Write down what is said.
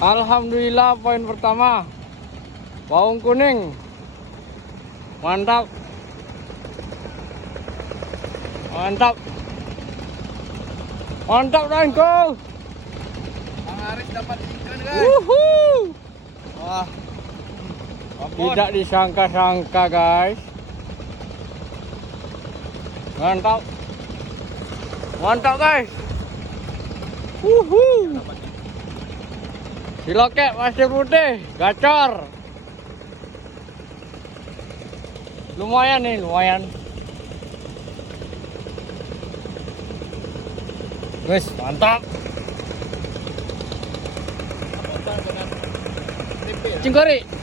Alhamdulillah poin pertama. Bawang kuning. Mantap. Mantap. Mantap Ranko. Bang Aris dapat ikan guys. Wah. Tidak disangka-sangka guys. Mantap. Mantap guys. Silokek masih putih, gacor. Lumayan nih, lumayan. Guys, mantap. Cingkori.